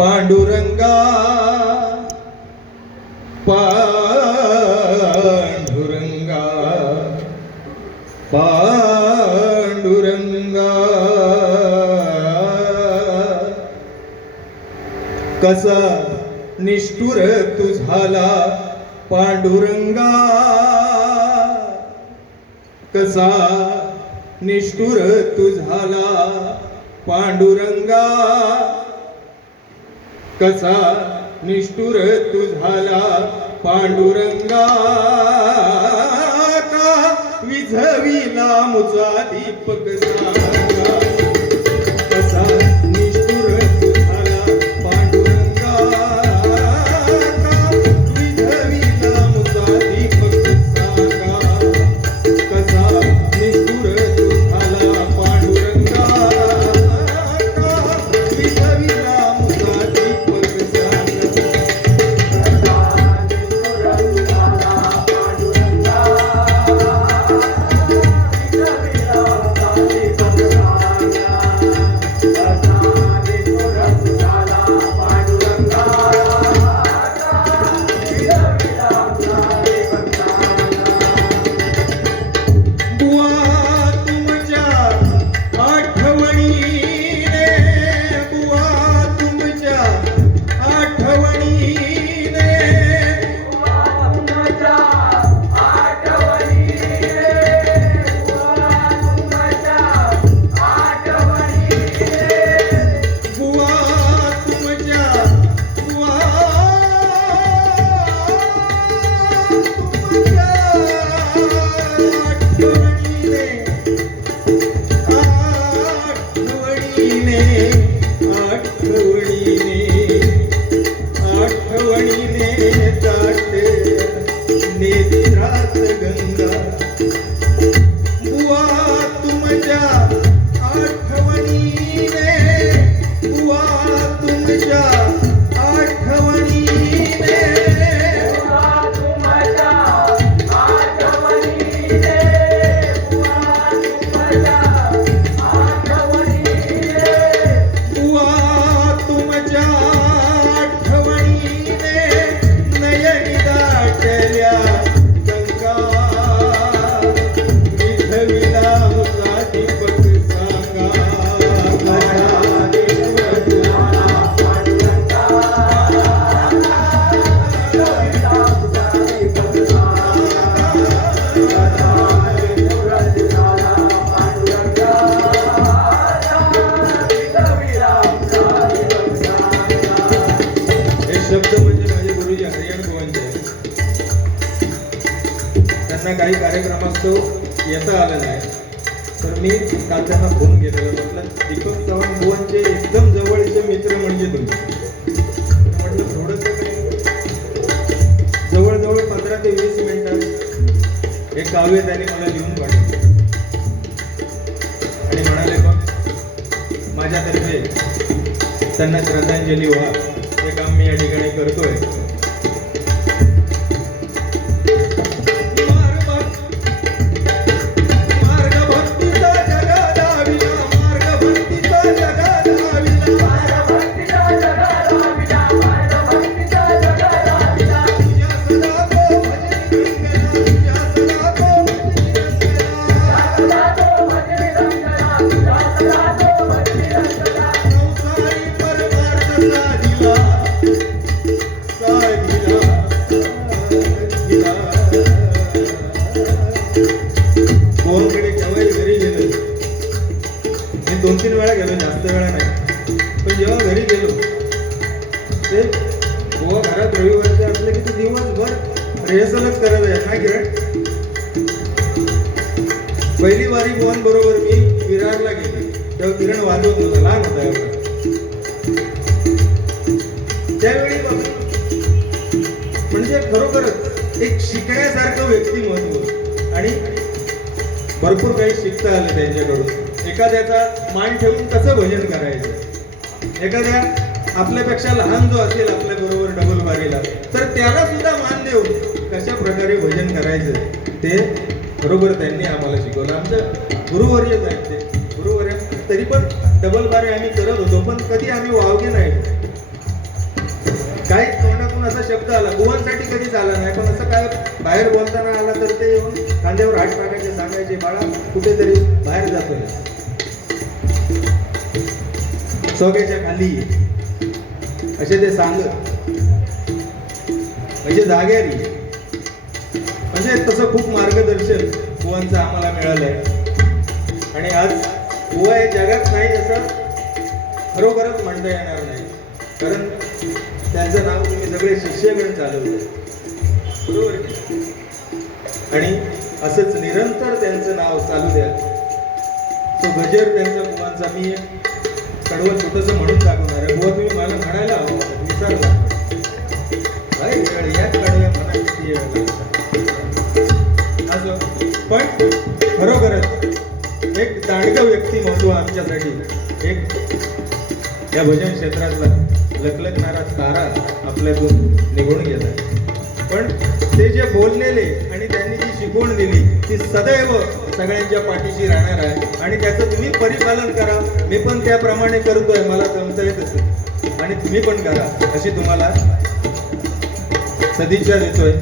पांडुरंगा पांडुरंगा पांडुरंगा. कसा निष्ठुर तू झाला पांडुरंगा? कसा निष्ठुर तू झाला पांडुरंगा? कसा निष्ठुर तू झाला पांडुरंगा? का विझविला मुचा दीपक सारखा? कसा म्हणजे काही कार्यक्रम असतो येता आलं नाही तर मी काल त्यांना फोन केलेला. म्हटलं दीपक चव्हाण भुवनचे एकदम जवळ काव्य त्यांनी मला लिहून पाठवलं आणि म्हणाले बघ माझ्यातर्फे त्यांना श्रद्धांजली व्हा. हे काम मी या ठिकाणी करतोय. मार्ग दोन तीन वेळा गेलो जास्त वेळा नाही. पण जेव्हा घरी गेलो ते गोवा घरात रविवारचे असले की ते दिवसभर रिहर्सलच करत आहे. ना किरण. पहिली वारी मोहन बरोबर मी विरारला गेले. तेव्हा किरण वाजवत होता लहान होता एवढा. त्यावेळी म्हणजे खरोखरच एक शिकण्यासारखं व्यक्तिमत्व आणि भरपूर काही शिकता आलं त्यांच्याकडून. एखाद्याचा मान ठेवून कसं भजन करायचं? एखाद्या आपल्यापेक्षा लहान जो असेल आपल्या बरोबर डबल बारीला तर त्याला सुद्धा मान देऊन कशा प्रकारे भजन करायचं ते बरोबर त्यांनी आम्हाला शिकवलं. आमचं गुरुवर्यच आहेत ते गुरुवर्य. तरी पण डबल बारे आम्ही करत होतो पण कधी आम्ही वावगे नाही. काही तोंडातून असा शब्द आला बुवांसाठी कधीच आला नाही पण असं काय बाहेर बोलताना आला तर ते येऊन कांद्यावर हात टाकायचे सांगायचे बाळा कुठेतरी बाहेर जातोय चौक्याच्या खाली. असे ते सांगत. म्हणजे जाग्यारी म्हणजे तसं खूप मार्गदर्शन बुवांचं आम्हाला मिळालंय. आणि आज बुवा हे जगात नाही असं खरोखरच म्हणता येणार नाही. कारण त्यांचं नाव तुम्ही सगळे शिष्यगण चालवले. बरोबर आणि असंच निरंतर त्यांचं नाव चालू द्या. तो गजर त्यांचा बुवांचा मी कडवं छोटंसं म्हणून दाखवणार आहे. बुवा तुम्ही मला म्हणायला हवं विचारला याच वेळ कडव्या म्हणा किती असं. पण खरोखरच एक दांडगं व्यक्तिमत्व आमच्यासाठी. एक या भजन क्षेत्रातला लखलखणारा तारा आपल्यातून निघून गेला. पण ते जे बोललेले आणि त्यांनी जी शिकवण दिली ती सदैव सगळ्यांच्या पाठीशी राहणार आहे. आणि त्याचं तुम्ही परिपालन करा. मी पण त्याप्रमाणे करतोय. मला जमता येत असेल आणि तुम्ही पण करा अशी तुम्हाला सदिच्छा देतोय.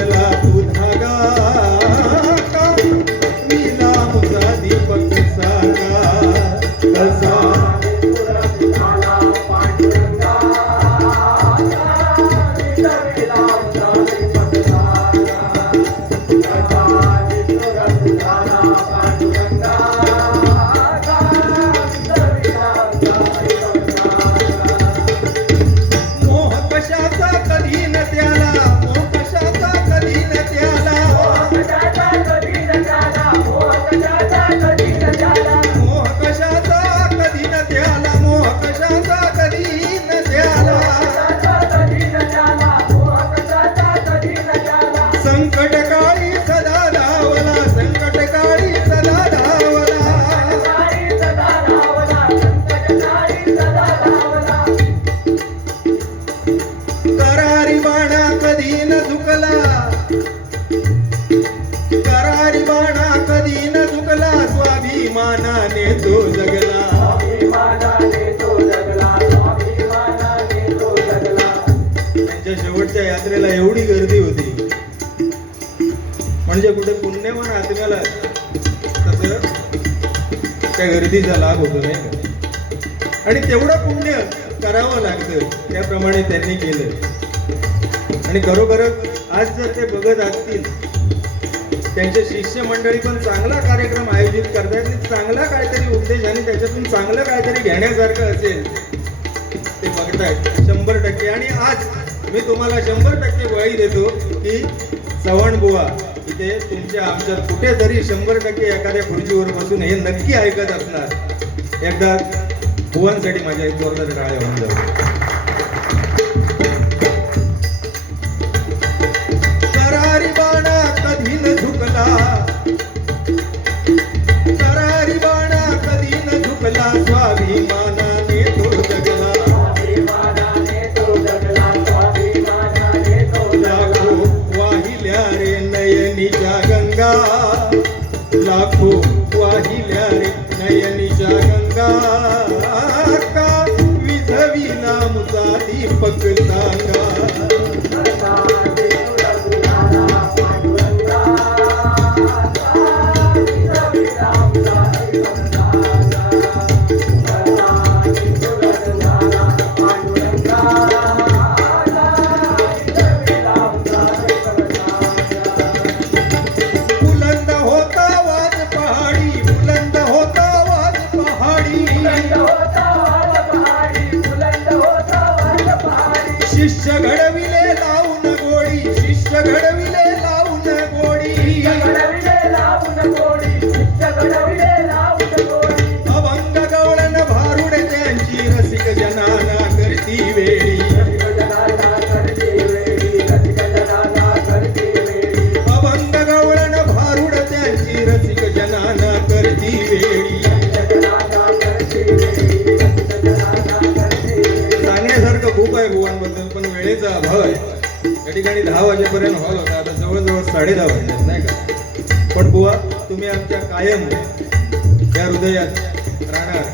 सोडला तू यात्रेला एवढी गर्दी होती. म्हणजे कुठे पुण्यवान आत्म्याला तसं त्या गर्दीचा लाभ होतो नाही का? आणि तेवढं पुण्य करावं लागतं त्याप्रमाणे त्यांनी केलं. आणि खरोखरच आज जर ते बघत असतील त्यांचे शिष्य मंडळी पण चांगला कार्यक्रम आयोजित करतात आणि चांगला काहीतरी उद्देश आणि त्याच्यातून चांगलं काहीतरी घेण्यासारखं असेल ते बघतायत शंभर टक्के. आणि आज मी तुम्हाला शंभर टक्के ग्वाही देतो की चव्हाण बुवा इथे तुमच्या आमच्या कुठेतरी शंभर टक्के एखाद्या खुर्चीवर बसून हे नक्की ऐकत असणार. एकदा बुवांसाठी माझ्या एक जोरदार टाळ्या होऊन जाऊ करारी बाणा कधी न झुकला. वाहिल्या रे नयनीच्या गंगा. का विझवी नामचा दीपक सांगा. ठिकाणी दहा वाजेपर्यंत हॉल होता. आता जवळजवळ साडे दहा वाजले नाही का? पण बुवा तुम्ही आमच्या कायम या हृदयात राहणार.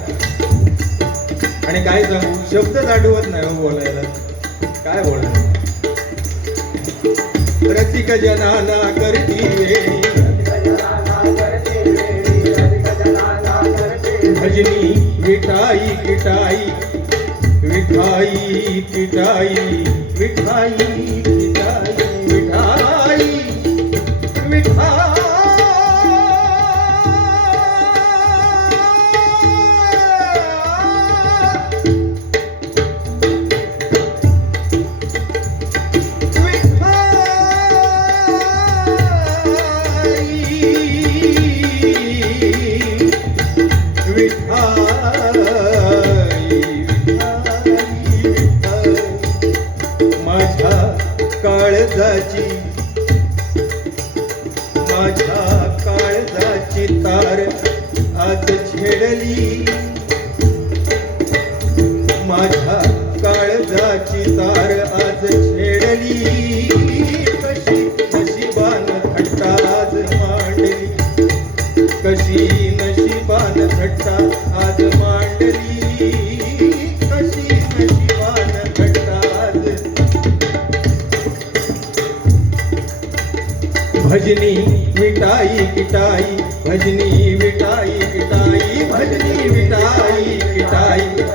आणि काय सांगू? शब्द आठवत नाही हो बोलायला. काय बोलणार रसिक जनाना करती भजनी विठाई किटाई विठाई किटाई विठाई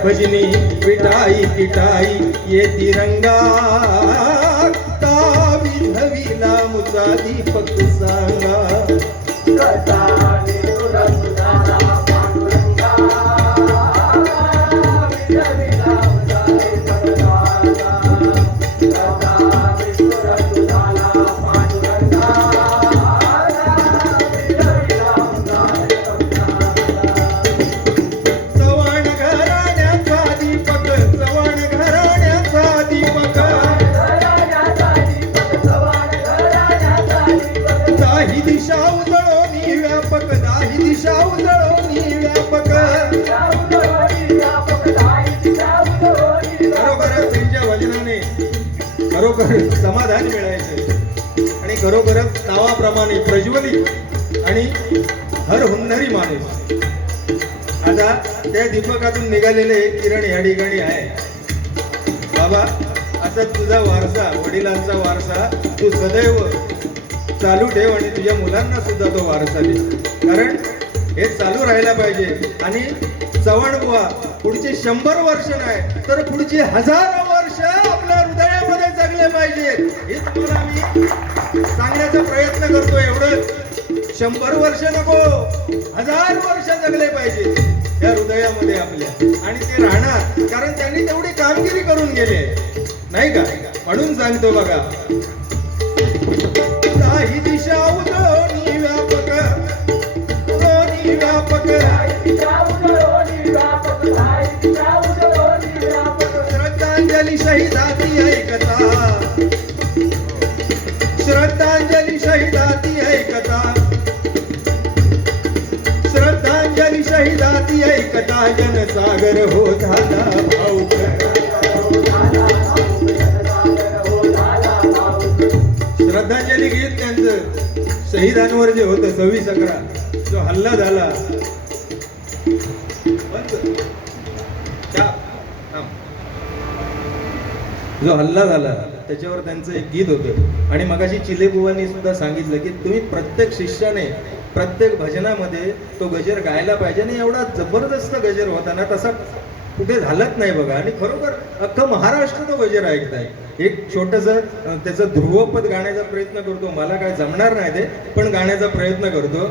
भजनी विटाई किटाई ये तिरंगा. का विधविला मुचा दीपक सांगा. खरोखर समाधान मिळायचे. आणि खरोखरच नावाप्रमाणे प्रज्वलित आणि हर हुन्नरी माणूस. आता त्या दीपकातून निघालेले एक किरण या ठिकाणी आहे. बाबा असा तुझा वारसा वडिलांचा वारसा तू सदैव चालू ठेव आणि तुझ्या मुलांना सुद्धा तो वारसा दे. कारण हे चालू राहायला पाहिजे. आणि चव्हाण बुवा पुढचे शंभर वर्ष नाही तर पुढचे हजारो जगले पाहिजे हे तुम्हाला आम्ही सांगण्याचा प्रयत्न करतो एवढंच. शंभर वर्ष नको हजार वर्ष जगले पाहिजे त्या हृदयामध्ये आपल्या. आणि ते राहणार कारण त्यांनी तेवढी कामगिरी करून गेले. नाही का? म्हणून सांगतो बघा. ही दिशा उदोनी व्यापक. उदोनी व्यापक. श्रद्धांजली शहीदाती ऐकता. श्रद्धांजली शहीदाती ऐकता श्रद्धांजली शहीदाती ऐकता जनसागर हो झाला भाऊक श्रद्धांजली गीत त्यांचं. शहीदांवर जे होतं सव्वीस अकरा जो हल्ला झाला जो हल्ला झाला त्याच्यावर त्यांचं एक गीत होतं. आणि मगाशी चिलेबुवांनी सुद्धा सांगितलं की तुम्ही प्रत्येक शिष्याने प्रत्येक भजनामध्ये तो गजर गायला पाहिजे आणि एवढा जबरदस्त गजर होता ना तसा कुठे झालंच नाही बघा. आणि खरोखर अख्खं महाराष्ट्र तो गजर ऐकताय. एक छोटस त्याचं ध्रुवपद गाण्याचा प्रयत्न करतो. मला काय जमणार नाही ते पण गाण्याचा प्रयत्न करतो.